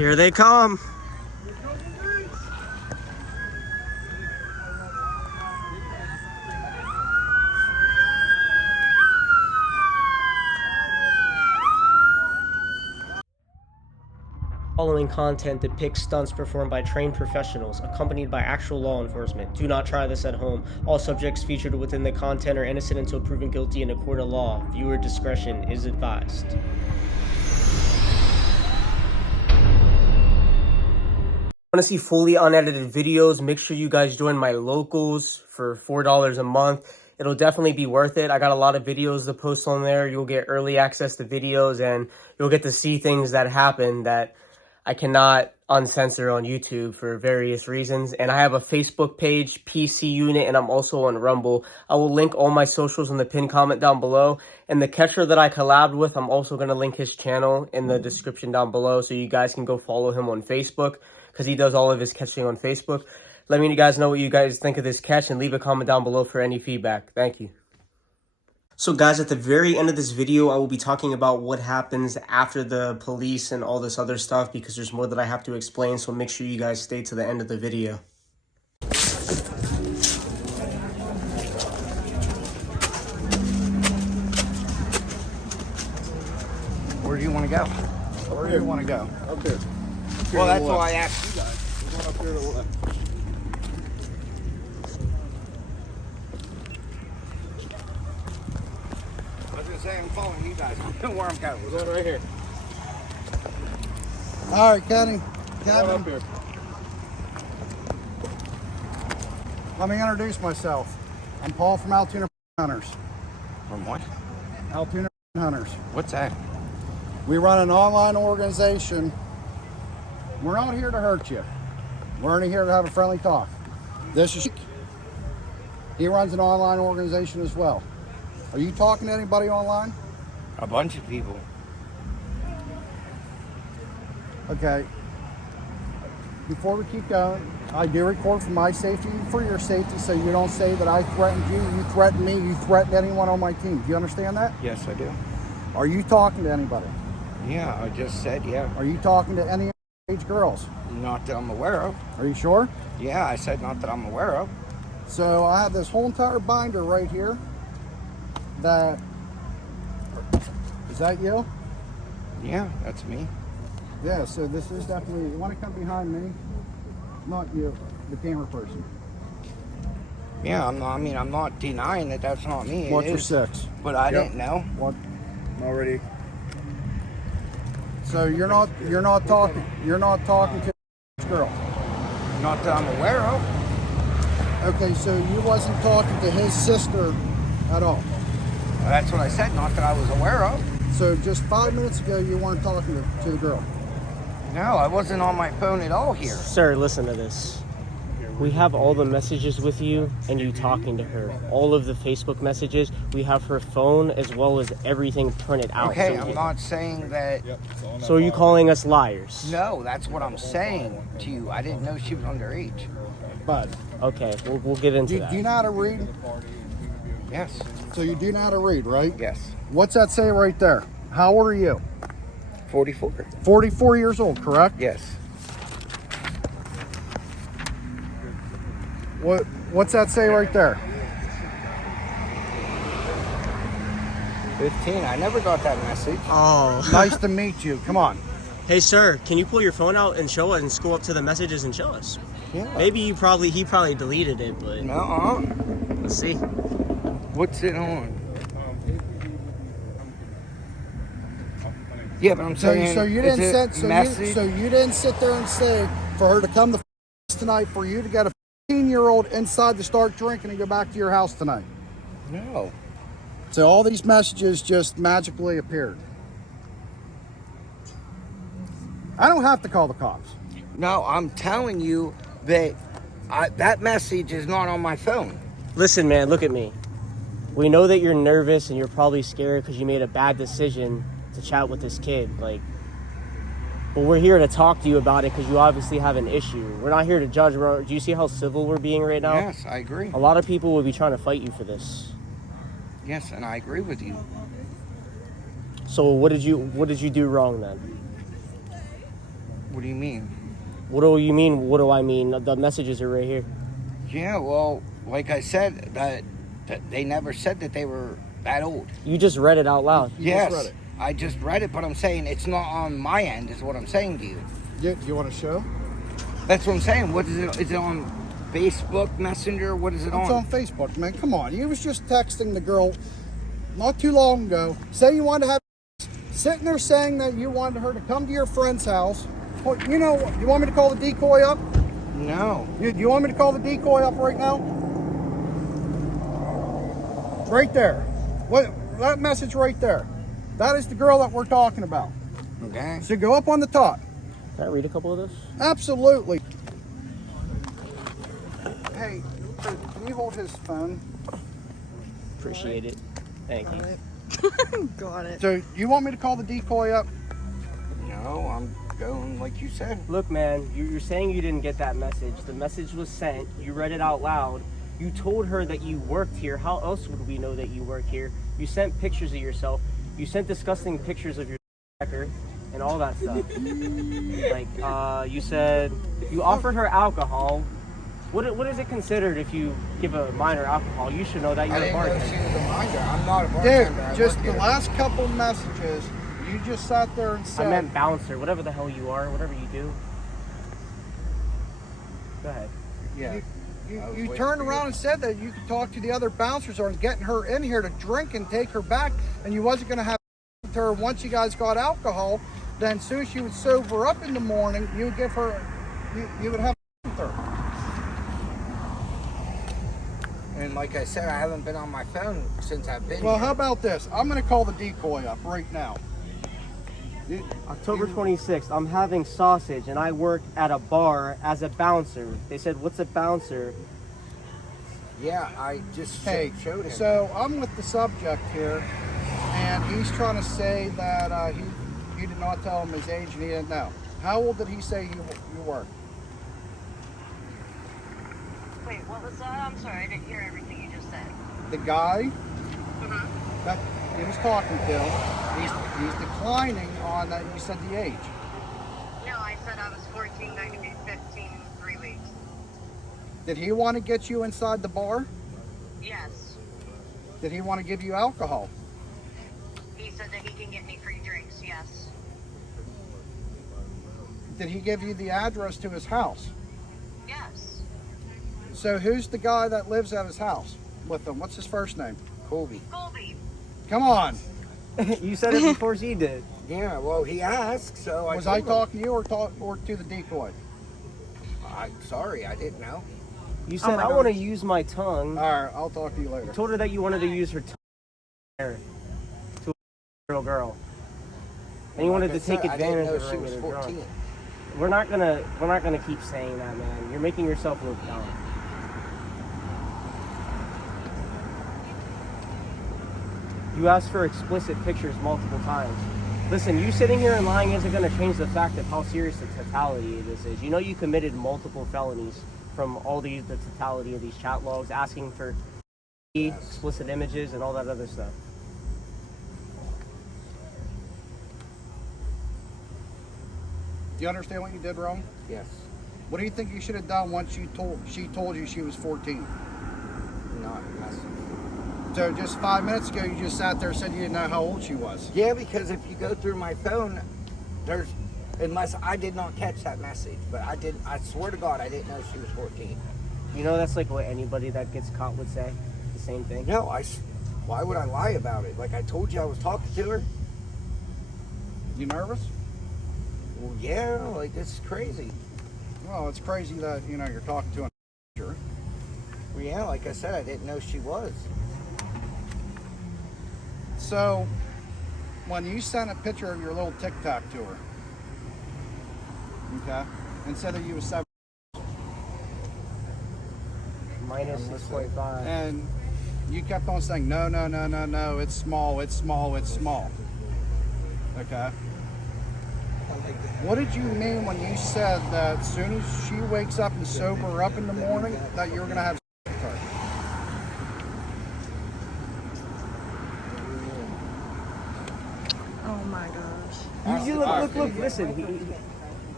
Here they come. Following content depicts stunts performed by trained professionals, accompanied by actual law enforcement. Do not try this at home. All subjects featured within the content are innocent until proven guilty in a court of law. Viewer discretion is advised. Want to see fully unedited videos? Make sure you guys join my locals for $4 a month. It'll definitely be worth it. I got a lot of videos to post on there. You'll get early access to videos and you'll get to see things that happen that I cannot uncensor on YouTube for various reasons. And I have a Facebook page, PC Unit, and I'm also on Rumble. I will link all my socials in the pinned comment down below. And the catcher that I collabed with, I'm also going to link his channel in the description down below so you guys can go follow him on Facebook because he does all of his catching on Facebook. Let me guys know what you guys think of this catch and leave a comment down below for any feedback. Thank you. So guys, at the very end of this video, I will be talking about what happens after the police and all this other stuff because there's more that I have to explain, so make sure you guys stay to the end of the video. Where do you want to go? Where do you want to go? Up there. Well, that's why I asked you guys. We're going up here to the left. I was going to say I'm following you guys. I know where I'm going. We're going right here. All right, Kenny. We're going up here. Let me introduce myself. I'm Paul from Altoona Hunters. From what? Altoona Hunters. What's that? We run an online organization. We're not here to hurt you. We're only here to have a friendly talk. This is he runs an online organization as well. Are you talking to anybody online? A bunch of people. Okay. Before we keep going, I do record for my safety and for your safety, so you don't say that I threatened you, you threatened me, you threatened anyone on my team. Do you understand that? Yes, I do. Are you talking to anybody? Yeah, I just said yeah. Are you talking to any age girls? Not that I'm aware of. Are you sure? Yeah, I said not that I'm aware of. So I have this whole entire binder right here that, is that you? Yeah, that's me. Yeah, so this is definitely, you want to come behind me? Not you, the camera person. Yeah, I'm not denying that that's not me. Watch It your is, six. but I didn't know. What? Already. So you're not talking to this girl. Not that I'm aware of. Okay, so you wasn't talking to his sister at all. Well, that's what I said, not that I was aware of. So just 5 minutes ago, you weren't talking to the girl. No, I wasn't on my phone at all here. Sir, listen to this. We have all the messages with you and you talking to her. All of the Facebook messages. We have her phone as well as everything printed out. Okay, So I'm not saying that. So are you calling us liars? No, that's what I'm saying to you. I didn't know she was underage. But Okay, we'll get into do that. you know how to read? Yes. So you do know how to read, right? Yes. What's that say right there? How old are you? 44. 44 years old, correct? Yes. What's that say right there? 15. I never got that message. Oh. Nice to meet you. Come on. Hey, sir, can you pull your phone out and show us and scroll up to the messages and show us? Yeah. Maybe he probably deleted it, but No. let's see. What's it on? Yeah, but I'm saying. So you didn't message? so you didn't sit there and say for her to come to tonight for you to get a 15-year-old inside to start drinking and go back to your house tonight. No. So all these messages just magically appeared. I don't have to call the cops. No, I'm telling you that that message is not on my phone. Listen, man, look at me. We know that you're nervous and you're probably scared because you made a bad decision to chat with this kid. But we're here to talk to you about it because you obviously have an issue. We're not here to judge. Do you see how civil we're being right now? Yes, I agree. A lot of people will be trying to fight you for this. Yes, and I agree with you. So what did you do wrong then? What do you mean? What do you mean? What do I mean? The messages are right here. Yeah, well, like I said, that they never said that they were that old. You just read it out loud. Yes, read it. I just read it, but I'm saying it's not on my end, is what I'm saying to you. Do you want to show? That's what I'm saying. What is it? Is it on Facebook Messenger? What is it It's on? on Facebook, man. Come on. You was just texting the girl not too long ago. Say you wanted to have sitting there saying that you wanted her to come to your friend's house. Well, you know, you want me to call the decoy up? No. You want me to call the decoy up right now? Right there. What that message right there. That is the girl that we're talking about. Okay. So go up on the top. Can I read a couple of this? Absolutely. Hey, can you hold his phone? Appreciate it. Thank you. Got it. So you want me to call the decoy up? No, I'm going like you said. Look, man, you're saying you didn't get that message. The message was sent. You read it out loud. You told her that you worked here. How else would we know that you work here? You sent pictures of yourself. You sent disgusting pictures of your record and all that stuff. Like, you said you offered her alcohol. What is it considered if you give a minor alcohol? You should know that you're I a didn't know bartender. she was a minor. I'm not a Dude, bartender. I just work the here. last couple messages, you just sat there and said, I meant bouncer, whatever the hell you are, whatever you do. Go ahead. Yeah. you I was you waiting turned for you. around and said that you could talk to the other bouncers on getting her in here to drink and take her back, and you wasn't going to have with her once you guys got alcohol. Then as soon as she would sober up in the morning, you would give her, you would have with her. And like I said, I haven't been on my phone since I've been Well, here. how about this? I'm going to call the decoy up right now. October 26th, I'm having sausage and I work at a bar as a bouncer. They said, what's a bouncer? Yeah, I just Hey, showed him. so I'm with the subject here, and he's trying to say that you did not tell him his age and he didn't know. How old did he say you were? Wait, what was that? I'm sorry, I didn't hear everything you just said. The guy Mm-hmm. that he was talking to, he's declining on that you said the age. No, I said I was 14, going to be 15 in 3 weeks. Did he want to get you inside the bar? Yes. Did he want to give you alcohol? He said that he can get me free drinks, yes. Did he give you the address to his house? Yes. So who's the guy that lives at his house with him? What's his first name? Colby. Colby. Come on. You said it before she did. Yeah, well, he asked, so Was I told him. talking to you or to the decoy? I'm sorry, I didn't know. You said, my I gosh. want to use my tongue. All right, I'll talk to you later. You told her that you wanted to use her tongue to a little girl. And you wanted Like to I take said, advantage I of didn't her know and she get was her drunk. 14. We're not gonna keep saying that, man. You're making yourself look dumb. You asked for explicit pictures multiple times. Listen, you sitting here and lying isn't going to change the fact of how serious the totality of this is. You know you committed multiple felonies from all the totality of these chat logs, asking for explicit images and all that other stuff. Do you understand what you did wrong? Yes. What do you think you should have done once she told you she was 14? Not messing. So just 5 minutes ago, you just sat there and said you didn't know how old she was. Yeah, because if you go through my phone, unless I did not catch that message, but I swear to God, I didn't know she was 14. You know that's like what anybody that gets caught would say. The same thing. No, why would I lie about it? Like I told you I was talking to her. You nervous? Well, yeah, like it's crazy. Well, it's crazy that, you're talking to a Well, yeah, like I said, I didn't know she was. So, when you sent a picture of your little Tic Tac to her, okay, and said that you was 7, Minus 6.5. and you kept on saying, no, it's small, okay? What did you mean when you said that as soon as she wakes up and sober up in the morning, that you're going to have sex with her? Oh my gosh. You look, listen.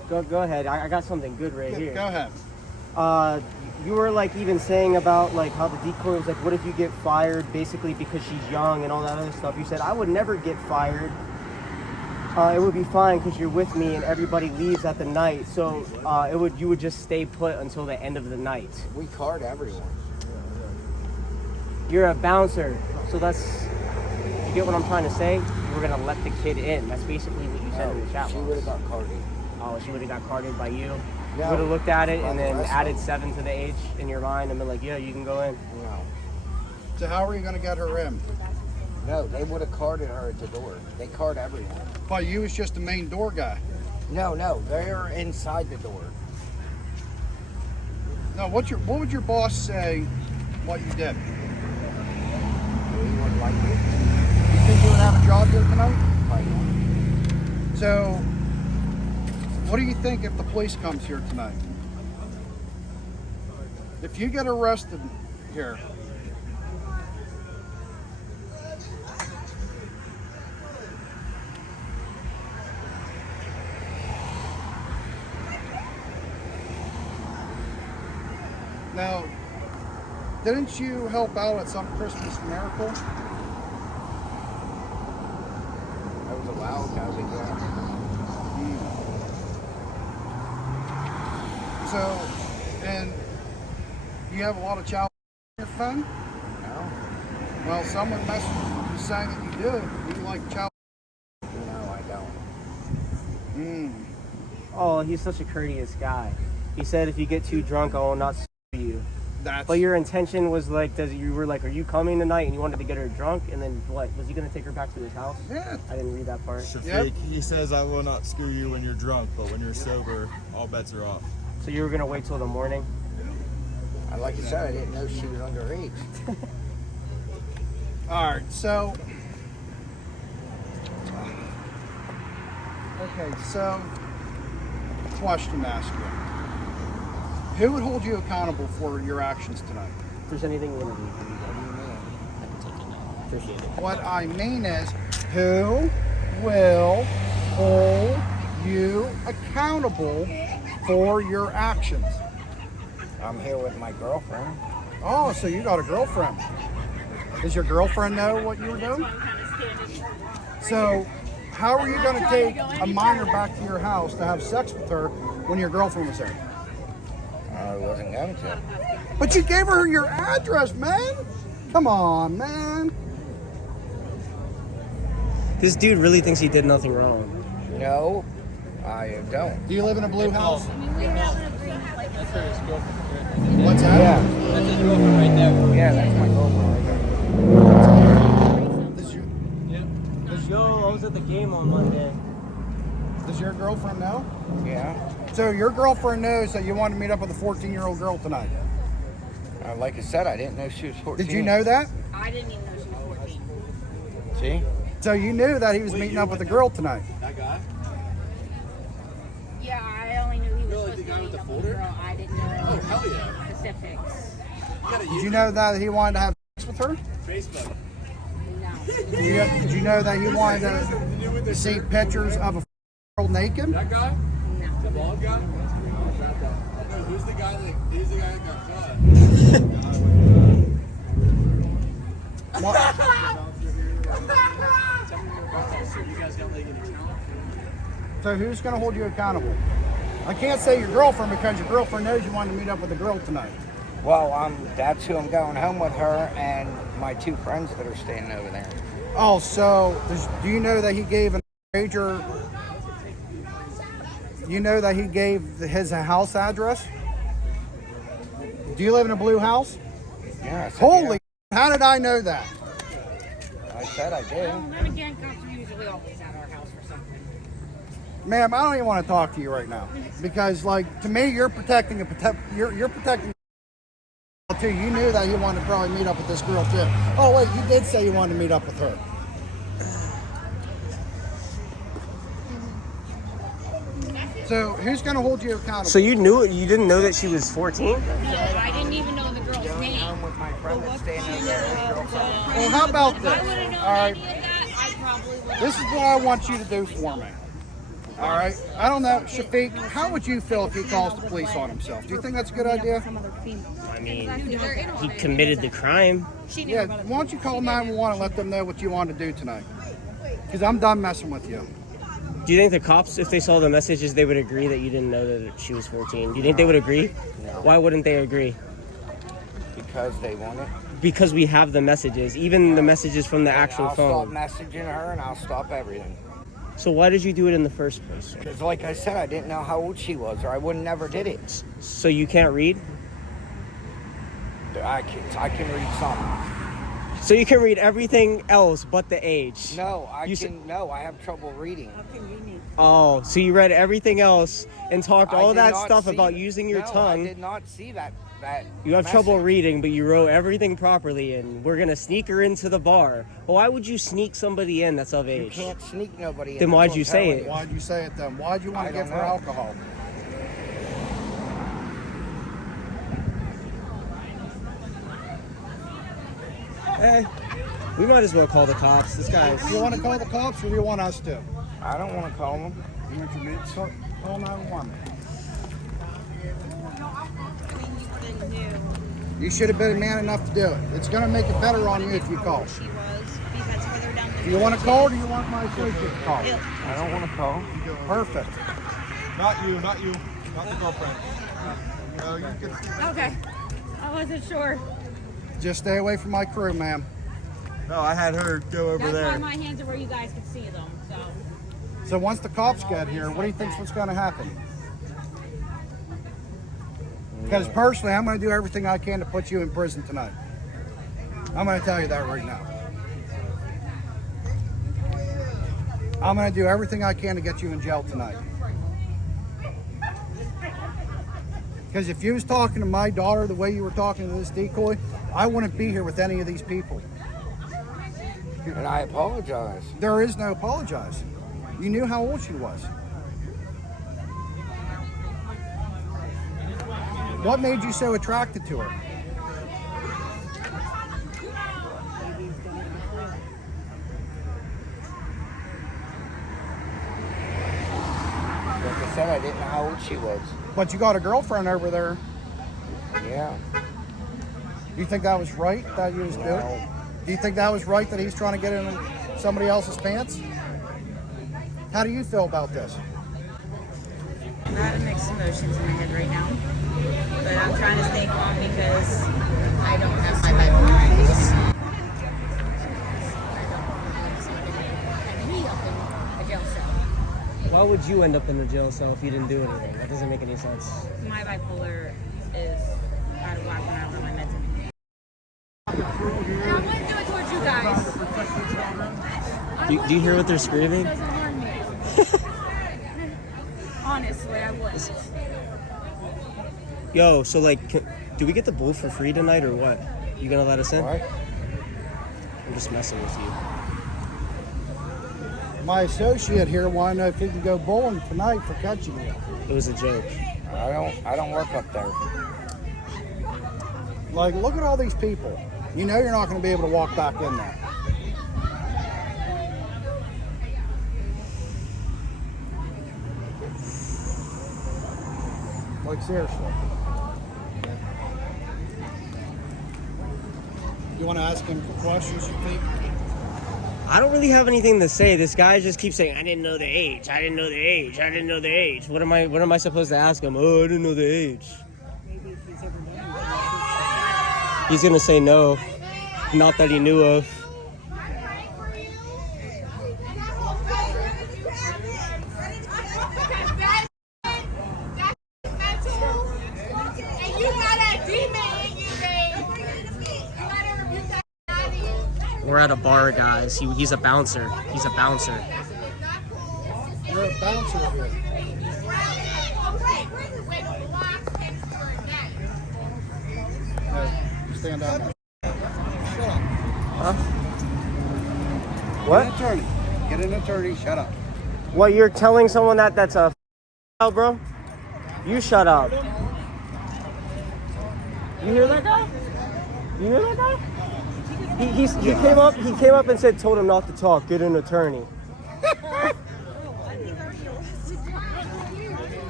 Go ahead. I got something good right here. Go ahead. You were like even saying about like how the decoy was like, what if you get fired basically because she's young and all that other stuff. You said I would never get fired. It would be fine because you're with me and everybody leaves at the night. So you would just stay put until the end of the night. We card everyone. You're a bouncer, so that's, you get what I'm trying to say? You were gonna let the kid in. That's basically what you said in the chat She box. would have got carded. Oh, she would have got carded by you. No. You would have looked at it and then That's added fine. 7 to the age in your mind and been like, yeah, you can go in. No. So how are you going to get her in? No, they would have carded her at the door. They card everyone. But you was just the main door guy. No, they're inside the door. No, what would your boss say what you did? We wouldn't like it. You think you would have a job here tonight? Probably not. So, what do you think if the police comes here tonight? If you get arrested here, now, didn't you help out at some Christmas miracle? I was a wild guy, yeah. So, and you have a lot of child on your phone? No, Well, someone messaged you saying that you do. You like child. no, I don't. Oh, he's such a courteous guy. He said if you get too drunk, I will not sue you. That's. But your intention was like, you were like, are you coming tonight? And you wanted to get her drunk, and then what? Was he gonna take her back to his house? Yeah. I didn't read that part. Shafiq, Yep. he says I will not screw you when you're drunk, but when you're sober, all bets are off. So you were gonna wait till the morning? Like I said, I didn't know she was underage. All right. So. Okay. So. Question to ask you. Who would hold you accountable for your actions tonight? If there's anything you want to do, appreciate it. What I mean is, who will hold you accountable for your actions? I'm here with my girlfriend. Oh, so you got a girlfriend. Does your girlfriend know what you were doing? So, how are you going to take a minor back to your house to have sex with her when your girlfriend was there? I wasn't going to. But you gave her your address, man. Come on, man. This dude really thinks he did nothing wrong. No, I don't. Do you live in a blue house? We have an agreement like That's his girlfriend. What's that? Yeah, That's his girlfriend right there. yeah, that's my girlfriend right Does, you, Yo, I was at the game on Monday. does your girlfriend know? there. Yeah. So your girlfriend knows that you want to meet up with a 14-year-old girl tonight. Like I said, I didn't know she was 14. Did you know that? I didn't even know she was 14. See? So you knew that he was meeting up with a girl tonight. That guy? Yeah, I only knew he was Really, supposed the to guy with meet the up with a folder? girl. I didn't know Oh, hell yeah. specifics. Did you know that he wanted to have sex with her? Facebook. No. Did you know that he wanted to see pictures of a girl naked? That guy? No. The bald guy? No, who's the guy that got caught? What? So who's going to hold you accountable? I can't say your girlfriend because your girlfriend knows you wanted to meet up with a girl tonight. Well, that's who I'm going home with, her and my two friends that are staying over there. Oh, so do you know that he gave an major? You know that he gave his house address? Do you live in a blue house? Yeah. I said, Holy! How did I know that? yeah. I said I did. Well, then again, cops are usually always at our house for something. Ma'am, I don't even want to talk to you right now because, like, to me, you're protecting you're protecting too. You knew that he wanted to probably meet up with this girl too. Oh wait, you did say you wanted to meet up with her. So who's going to hold you accountable? So you didn't know that she was 14? No, I didn't even know the girl's name. Home with my friend that's staying over there. His girlfriend. Well, how about If this? I would have known All right, any of that, I probably would have. this is what I want you to do for me. All right. I don't know, Shafiq. How would you feel if he calls the police on himself? Do you think that's a good idea? I mean, he committed the crime. Yeah. Why don't you call 911 and let them know what you want to do tonight? Because I'm done messing with you. Do you think the cops, if they saw the messages, they would agree that you didn't know that she was 14? Do you think they would agree? No. Why wouldn't they agree? Because they want it. Because we have the messages, even the messages from the actual I'll phone. stop messaging her and I'll stop everything. So why did you do it in the first place? Because like I said, I didn't know how old she was, or I would never did it. So you can't read? I can read some. So you can read everything else but the age? No, I have trouble reading. Oh, so you read everything else and talked all did that not stuff see- about using your no, tongue. I did not see that. You have trouble message. reading, but you wrote everything properly, and we're gonna sneak her into the bar. But why would you sneak somebody in that's of You age? can't sneak nobody in. Then That's why'd what you I'm say telling it? you. Why'd you say it then? Why'd you want I to give don't her know. alcohol? Hey, we might as well call the cops. This guy's. Do you want to call the cops or do you want us to? I don't want to call them. You want me to call 911? You should have been man enough to do it. It's going to make it better on you if you call. She was, because further down the Do you want to call or do you want my associate to call? I don't want to call. Perfect. Not you, not the girlfriend. No, you can. Okay. I wasn't sure. Just stay away from my crew, ma'am. No, I had her go over That's there. why my hands are where you guys can see them. So So once the cops get here, what do you think's what's going to happen? Because personally, I'm going to do everything I can to put you in prison tonight. I'm going to tell you that right now. I'm going to do everything I can to get you in jail tonight. Because if you was talking to my daughter the way you were talking to this decoy, I wouldn't be here with any of these people. And I apologize. There is no apologize. You knew how old she was. What made you so attracted to her? Like I said, I didn't know how old she was. But you got a girlfriend over there. Yeah. Do you think that was right that you was doing? No. Do you think that was right that he's trying to get in somebody else's pants? How do you feel about this? A lot of mixed emotions in my head right now. But I'm trying to stay calm because I don't have my bipolar disease. me up in a jail cell. Why would you end up in the jail cell if you didn't do anything? That doesn't make any sense. My bipolar is out of whack when I'm on my meds. I wouldn't do it towards you guys. Do you hear what they're screaming? Doesn't harm me. Honestly, I wouldn't. Yo, so like, do we get the bull for free tonight or what? You gonna let us in? What? I'm just messing with you. My associate here wanted to know if he can go bowling tonight for catching you. It was a joke. I don't work up there. Like, look at all these people. You know you're not going to be able to walk back in there. Like, seriously. You want to ask him questions, you think? I don't really have anything to say. This guy just keeps saying, "I didn't know the age. I didn't know the age. I didn't know the age." What am I supposed to ask him? Oh, I didn't know the age. He's gonna say no. Not that he knew of. We're at a bar, guys. He's a bouncer. He's a bouncer. You're a bouncer here. Hey, stand down there. Shut up. Huh? Get What? an attorney. Get an attorney. Shut up. What, you're telling someone that's a bro? You shut up. You hear that guy? You hear that guy? He came up and told him not to talk. Get an attorney.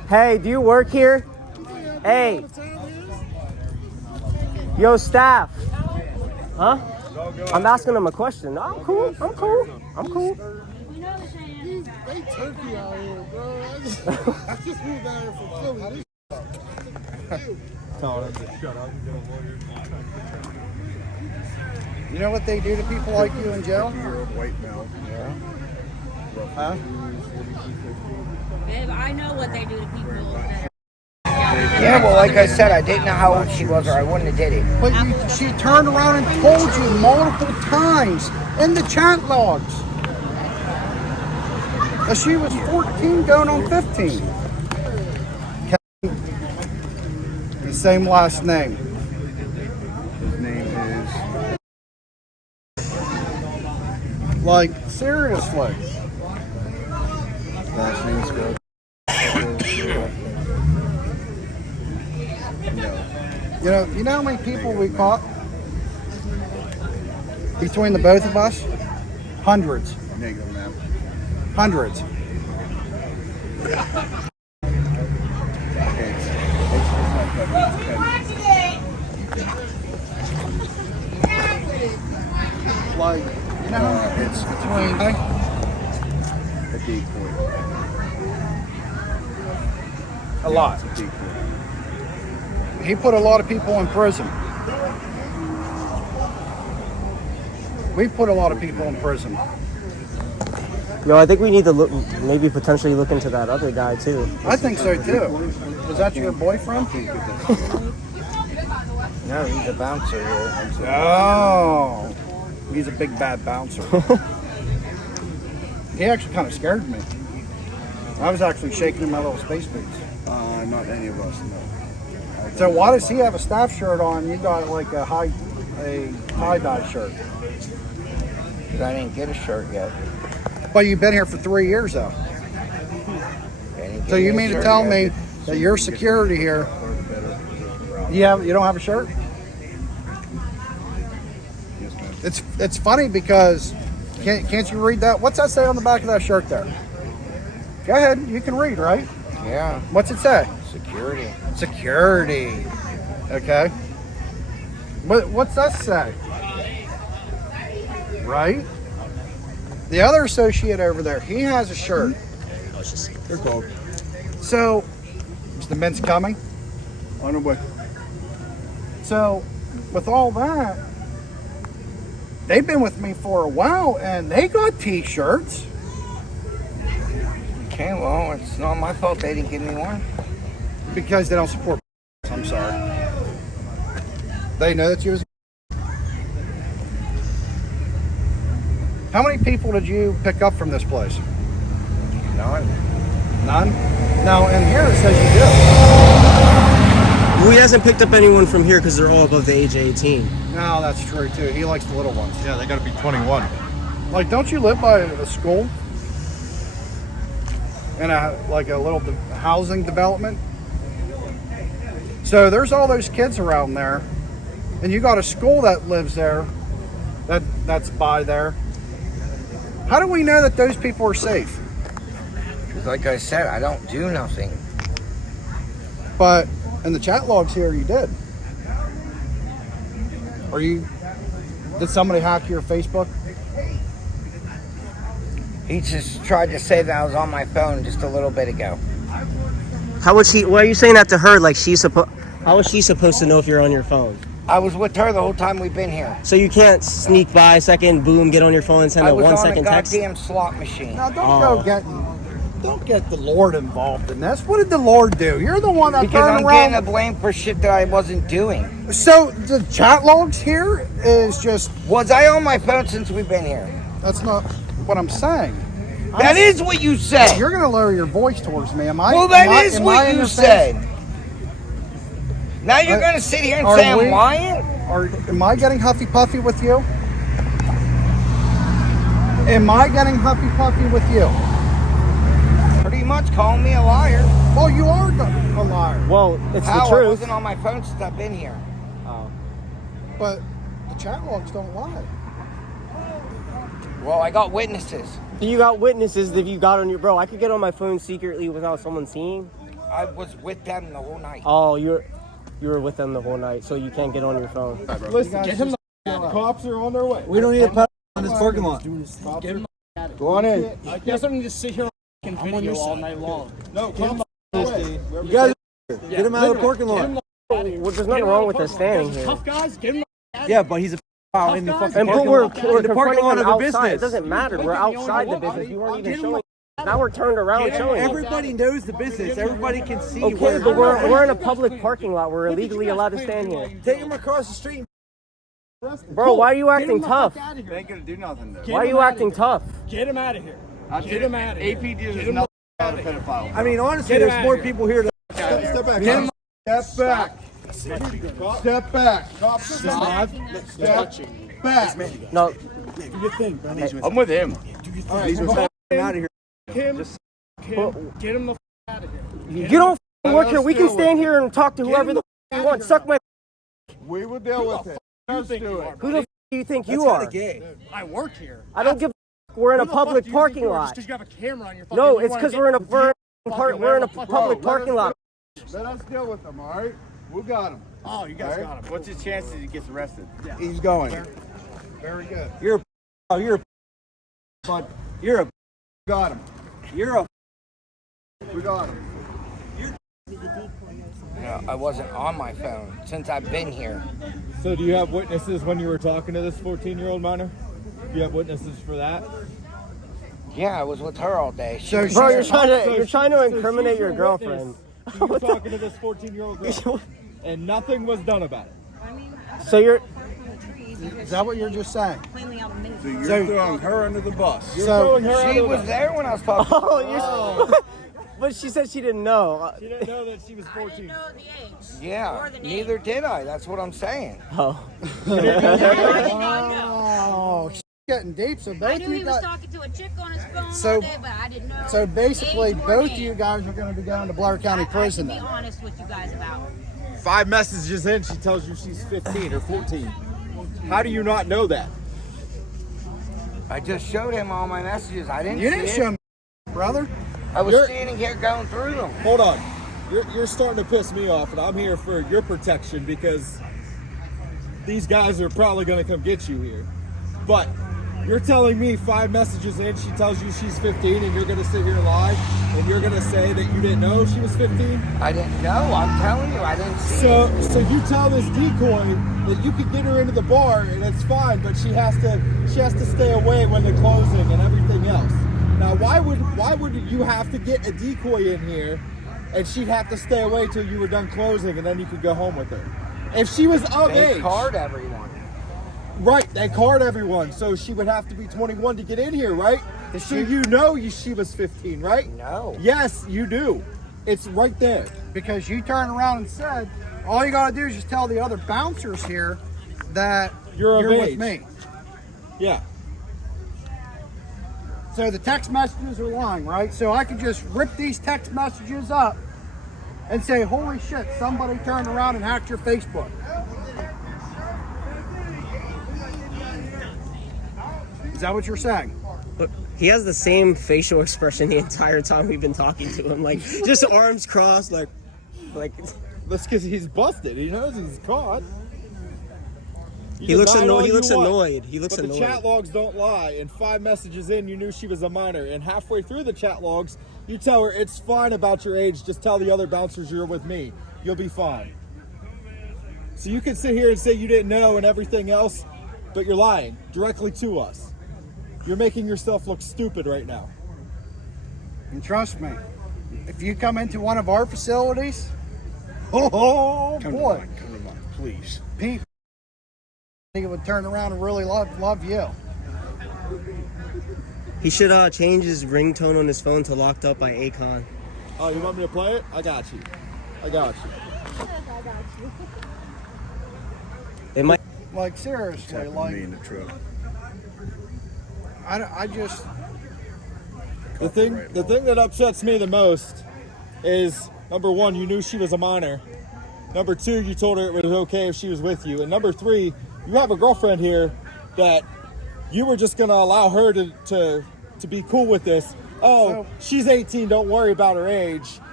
Hey, do you work here? Hey. Yo, staff. Huh? I'm asking them a question. I'm cool. I'm cool. I'm cool. They turkey out here, bro. I just moved out here from Philly. Tell them to shut up and get a lawyer. You know what they do to people like you in jail? 50-year-old white male. Yeah. Huh? Babe, I know what they do to people that Yeah, well, like I said, I didn't know how old she was, or I wouldn't have did it. But she turned around and told you multiple times in the chat logs that she was 14 going on 15. The same last name. His name is. Like, seriously. Last name's good. You know how many people we caught between the both of us? Hundreds. Negative, man. Hundreds. Okay, it's not that. Like, you know, It's between. a decoy. A lot. It's a decoy. He put a lot of people in prison. We put a lot of people in prison. Yo, I think we need to look, maybe potentially look into that other guy too. I think so too. Was that your boyfriend? No, he's a bouncer here. Oh, he's a big bad bouncer. He actually kind of scared me. I was actually shaking in my little space boots. Not any of us, no. So why does he have a staff shirt on? You got like a tie-dye shirt. I didn't get a shirt yet. But you've been here for 3 years though. So you mean to tell me that your security here, you don't have a shirt? Yes, ma'am. It's funny because can't you read that? What's that say on the back of that shirt there? Go ahead, you can read, right? Yeah, What's it say? security. Security. Okay. What's that say? Right? The other associate over there, he has a shirt. They're cold. So, is the men's coming? On the way. So, with all that, they've been with me for a while and they got t-shirts. Okay, well, it's not my fault they didn't give me one. Because they don't support. I'm sorry. They know that you was. How many people did you pick up from this place? None. None? No, and here it says you do. Well, he hasn't picked up anyone from here because they're all above the age of 18. No, that's true too. He likes the little ones. Yeah, they gotta be 21. Like, don't you live by a school? In a little housing development? So there's all those kids around there, and you got a school that lives there, that's by there. How do we know that those people are safe? Like I said, I don't do nothing. But in the chat logs here, you did. Did somebody hack your Facebook? He just tried to say that I was on my phone just a little bit ago. How would she? Why are you saying that to her? Like how is she supposed to know if you're on your phone? I was with her the whole time we've been here. So you can't sneak by a second, boom, get on your phone and send I a was 1 on a second text? goddamn slot machine. Now don't get the Lord involved in this. What did the Lord do? You're the one that Because turned I'm around. getting the blame for shit that I wasn't doing. So the chat logs here is just, Was I on my phone since we've been here? that's not what I'm saying. That is what you said. You're going to lower your voice towards me. Am I? Well, that is what you said. Now you're going to sit here and say I'm lying? Am I getting huffy puffy with you? Am I getting huffy puffy with you? Pretty much calling me a liar. Well, you are a liar. Well, it's How? the I truth. wasn't on my phone since I've been here. But the chat logs don't lie. Well, I got witnesses. You got witnesses if you got on your bro. I could get on my phone secretly without someone seeing. I was with them the whole night. Oh, you were with them the whole night, so you can't get on your phone. Listen, get him the cops are on their way. We don't need a pedal on this parking lot. Go on in. I guess I'm gonna just sit here and video all night long. No, come on. You guys, get him out of the parking lot. Well, there's nothing wrong with us standing here. Tough guys, get him. Yeah, but he's a foul in the fucking And but parking we're lot. In the parking confronting lot them of a outside. It business. doesn't matter. We're outside the business. You weren't even showing. Now we're turned around showing. Everybody knows the business. Everybody can see Okay, where but we're in a public parking lot. We're illegally allowed to stand here. Take him across the street. Bro, why are you acting tough? They ain't gonna do nothing though. Why are you acting tough? Get him out of here. Get him out of here. APD is nothing about a pedophile. I mean, honestly, there's more people here. Step back. Get him. Step back. Step back. Step back. No, I'm with him. All right, so get him out of here. Get him the out of here. you don't work here. We can stand here and talk to whoever the you want. Suck my. We will deal with it. Let's do it. Who the do you think you are? I work here. I don't give. We're in a public parking lot. Just because you have a camera on your phone. No, it's because we're in a public parking lot. Let us deal with them, all right? We got him. Oh, you guys got him. What's his chances he gets arrested? He's going. Very good. You're a Got him. you're a We got him. No, I wasn't on my phone since I've been here. So do you have witnesses when you were talking to this 14-year-old minor? Do you have witnesses for that? Yeah, I was with her all day. Bro, you're trying to incriminate your girlfriend. You were talking to this 14-year-old girl, and nothing was done about it. So you're. Is that what you're just saying? So you're throwing her under the bus. You're throwing her She under was the there when I was talking. Oh, you're. But she said she didn't know. She didn't know that she was 14. know the age. Yeah, neither did I. That's what I'm saying. Oh. Oh, she's getting deep. So I both knew you he was guys. talking to a chick on his phone So- all day, but I didn't know. So basically, age or both name. of you guys are going to be going to Blair County Prison I then. can be honest with you guys about. 5 messages in, she tells you she's 15 or 14. How do you not know that? I just showed him all my messages. I didn't You see didn't it. show me, brother. I was You're- standing here going through them. Hold on. You're starting to piss me off, and I'm here for your protection because these guys are probably going to come get you here. But you're telling me 5 messages in, she tells you she's 15, and you're going to sit here and lie, and you're going to say that you didn't know she was 15? I didn't know. I'm telling you, I didn't see it. So you tell this decoy that you could get her into the bar and it's fine, but she has to stay away when they're closing and everything else. Now, why would you have to get a decoy in here, and she'd have to stay away till you were done closing, and then you could go home with her? If she was of They age, card everyone. right? They card everyone, so she would have to be 21 to get in here, right? So you know she was 15, right? No. Yes, you do. It's right there. Because you turned around and said, all you got to do is just tell the other bouncers here that You're of with age. me. Yeah. So the text messages are lying, right? So I could just rip these text messages up and say, holy shit, somebody turned around and hacked your Facebook. Is that what you're saying? Look, he has the same facial expression the entire time we've been talking to him, like just arms crossed, like. That's because he's busted. He knows he's caught. He looks deny annoyed. all He you looks want, annoyed. He looks but annoyed. the chat logs don't lie. And 5 messages in, you knew she was a minor. And halfway through the chat logs, you tell her it's fine about your age. Just tell the other bouncers you're with me. You'll be fine. So you can sit here and say you didn't know and everything else, but you're lying directly to us. You're making yourself look stupid right now. And trust me, if you come into one of our facilities, oh boy, Come to mine, please. Pete, he would turn around and really love you. He should change his ringtone on his phone to "Locked Up" by Akon. Oh, you want me to play it? I got you. They might. Like seriously, like Me in the truck. I just The thing that upsets me the most is, number 1, you knew she was a minor. Number 2, you told her it was okay if she was with you. And number 3, you have a girlfriend here that you were just gonna allow her to be cool with this. Oh, she's 18, don't worry about her age.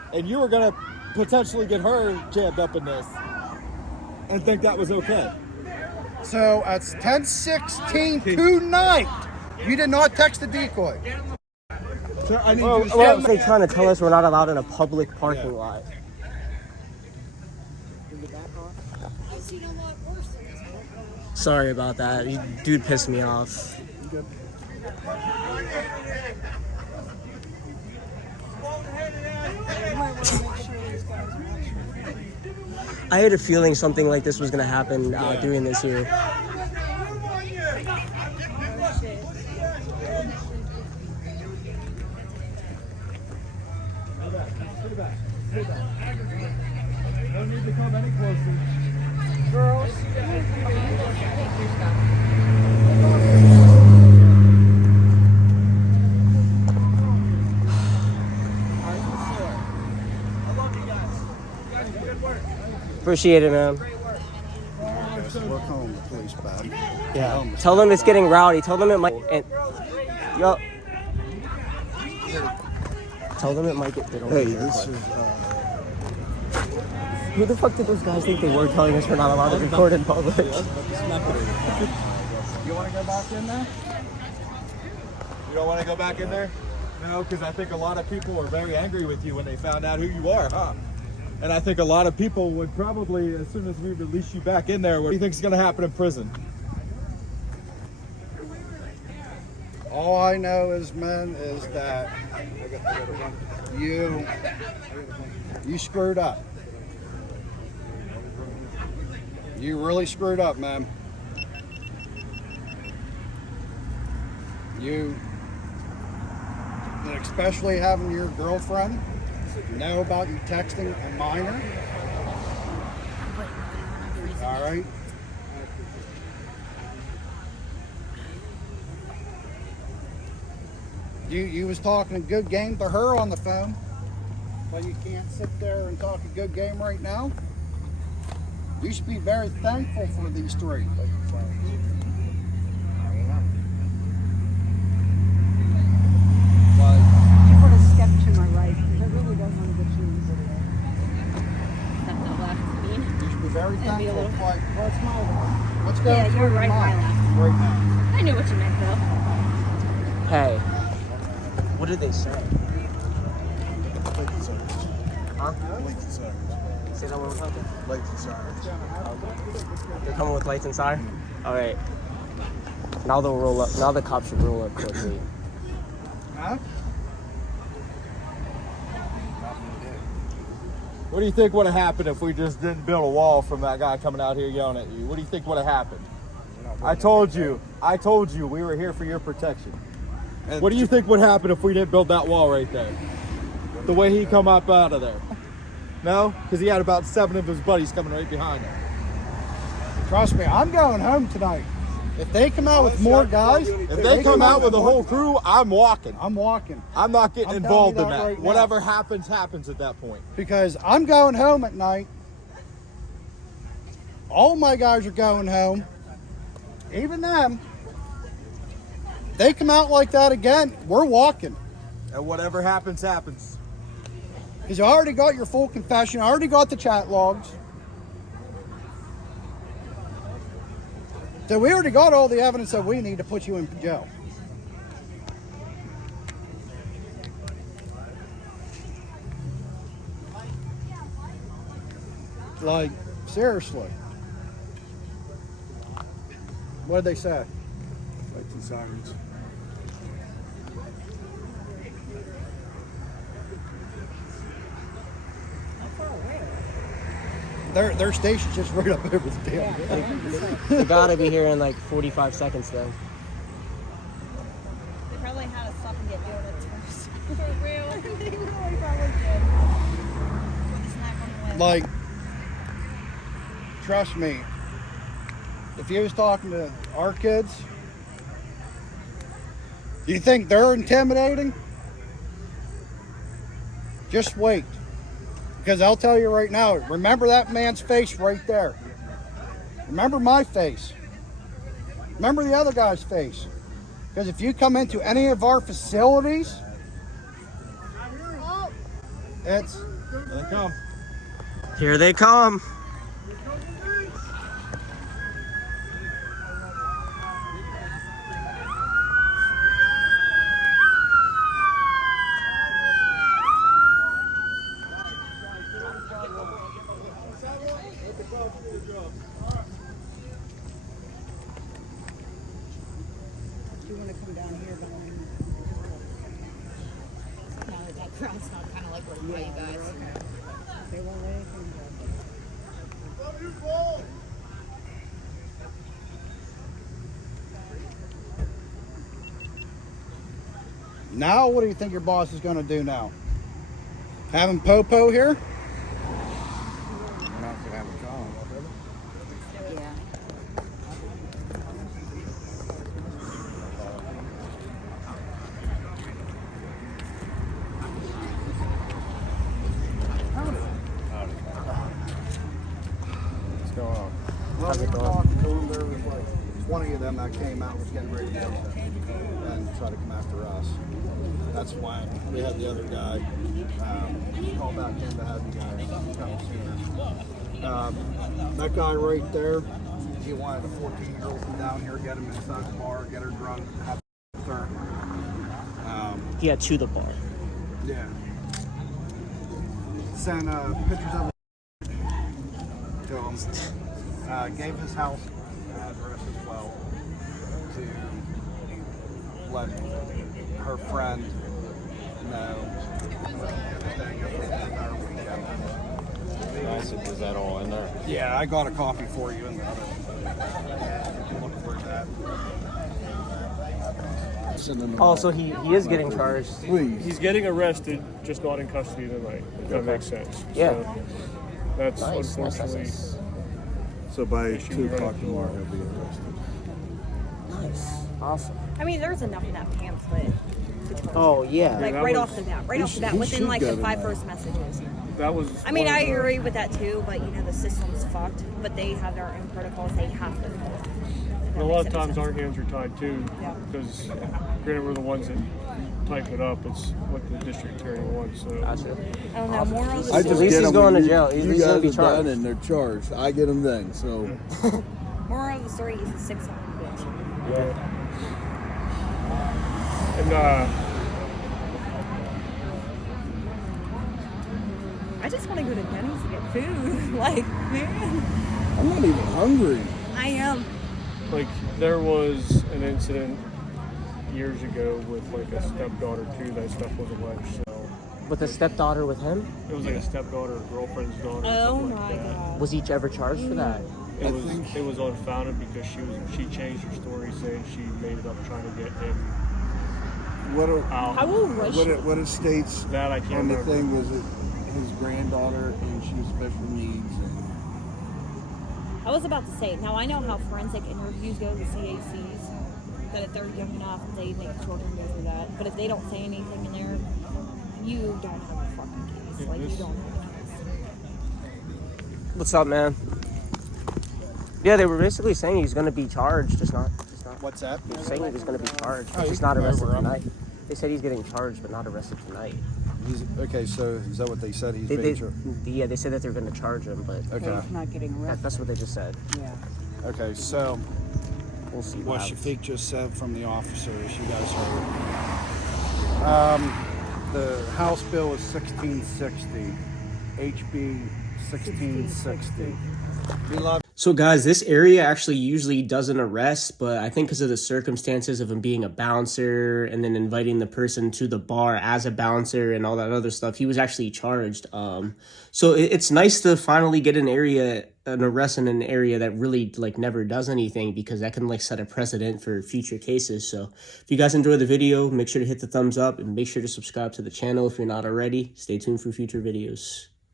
and you were gonna potentially get her jammed up in this and think that was okay. So it's 10:16 tonight. You did not text the decoy. Sir, I need Well, you to well, stand they trying to tell us we're not allowed in a public parking lot. Sorry about that. Dude pissed me off. I had a feeling something like this was going to happen doing this here. No need to come any closer. Girls. Appreciate it, man. Work home, the police bad. Yeah. Tell them it's getting rowdy. Tell them it might. Yo. Tell them it might get. Hey, this is. Who the fuck did those guys think they were telling us we're not allowed to record in public? You want to go back in there? You don't want to go back in there? No, because I think a lot of people were very angry with you when they found out who you are, huh? And I think a lot of people would probably, as soon as we release you back in there, what do you think is going to happen in prison? All I know is, man, is that you screwed up. You really screwed up, man. You, and especially having your girlfriend know about you texting a minor. All right. You was talking a good game to her on the phone, but you can't sit there and talk a good game right now. You should be very thankful for these three. You put a step to my right. I really don't want to get you in the video. Step to the left. Mean? You should be very It'd be a thankful. little. Like, Well, it's my left. what's going Yeah, through you're your right, my mind left. right now? I knew what you meant, though. Hey. What did they say? Huh? Say that one more time. Lights and sirens. They're coming with lights and sirens? All right. Now they'll roll up. Now the cops should roll up quickly. Huh? What do you think would have happened if we just didn't build a wall from that guy coming out here yelling at you? What do you think would have happened? I told you we were here for your protection. And what do you think would happen if we didn't build that wall right there? The way he come up out of there. No? Because he had about 7 of his buddies coming right behind him. Trust me, I'm going home tonight. If they come out with more guys, If they come out with a whole crew, I'm walking. I'm walking. I'm not getting I'm involved in telling you that that. right now. Whatever happens, happens at that point. Because I'm going home at night. All my guys are going home. Even them. They come out like that again, we're walking. And whatever happens, happens. Because you already got your full confession, I already got the chat logs. So we already got all the evidence that we need to put you in jail. Like, seriously. What did they say? Lights and sirens. Their station's just right up over the damn thing. They gotta be here in like 45 seconds then. They probably had us stop and get donuts first. For real. They really probably did. Put the snack on the list. Like, trust me, if you was talking to our kids, do you think they're intimidating? Just wait. Because I'll tell you right now, remember that man's face right there. Remember my face. Remember the other guy's face. Because if you come into any of our facilities, it's Here they come. Here they come. Do you want to come down here behind? Now that that crowd's not kind of like working by you guys. They won't let anything go. Now, what do you think your boss is going to do now? Having Popo here? We're not gonna have a job. Yeah. What's going on? Well, we were talking to them. There was like 20 of them that came out was getting ready to go and try to come after us. That's why we had the other guy call back in to have you guys come sooner. That guy right there, he wanted a 14-year-old come down here, get him inside the bar, get her drunk, have her. Yeah, to the bar. Yeah. Sent pictures of to him. Gave his house address as well to let her friend know. Nice. Is that all in there? Yeah, I got a copy for you in the other. Look for that. Oh, so he is getting charged. Please. He's getting arrested, just not in custody tonight, if that makes sense. Yeah. So that's Nice. unfortunately. Nice. So by 2 o'clock tomorrow, he'll be arrested. Nice. Awesome. I mean, there's enough in that pamphlet. Oh, yeah. Like that right was- off the bat, within like the 5 first messages. That was. I mean, one I of the- agree with that too, but you know, the system's fucked. But they have their own protocols they have to follow. If that A lot makes of any times sense. our hands are tied too, Yeah. because granted we're the ones that type it up. It's what the district attorney wants. So Gotcha. I don't know. Moral of the At story. least he's going to jail. At You least he's going guys to be are done charged. and they're charged. I get them then. So Moral of the story is a 600 bitch. Yeah. and I just want to go to Denny's to get food. Like, man, I'm not even hungry. I am. like there was an incident years ago with like a stepdaughter too. That stuff was alleged. So With a stepdaughter with him? it was like a stepdaughter, or girlfriend's daughter. or Oh something my like that. god. Was he ever charged for that? It was unfounded because she changed her story saying she made it up trying to get him out. How old was she? What it states That I can't on the remember. thing was it his granddaughter and she was special needs. I was about to say, now I know how forensic interviews go with CACs, that if they're young enough, they make children go through that. But if they don't say anything in there, you don't have a fucking case. Like, you don't have a case. What's up, man? Yeah, they were basically saying he's going to be charged, just not. What's that? They were saying he was going to be charged, but Oh, just he not can arrested over him. tonight. They said he's getting charged, but not arrested tonight. Okay, so is that what they said? He's being charged? Yeah, they said that they're going to charge him, but Okay. He's not getting arrested. that's what they just said. Yeah. Okay, so We'll see what happens. Shafiq just said from the officers, you guys heard. The House bill is 1660, HB 1660. We love. So guys, this area actually usually doesn't arrest, but I think because of the circumstances of him being a bouncer and then inviting the person to the bar as a bouncer and all that other stuff, he was actually charged. So it's nice to finally get an arrest in an area that really like never does anything, because that can like set a precedent for future cases. So if you guys enjoyed the video, make sure to hit the thumbs up and make sure to subscribe to the channel if you're not already. Stay tuned for future videos.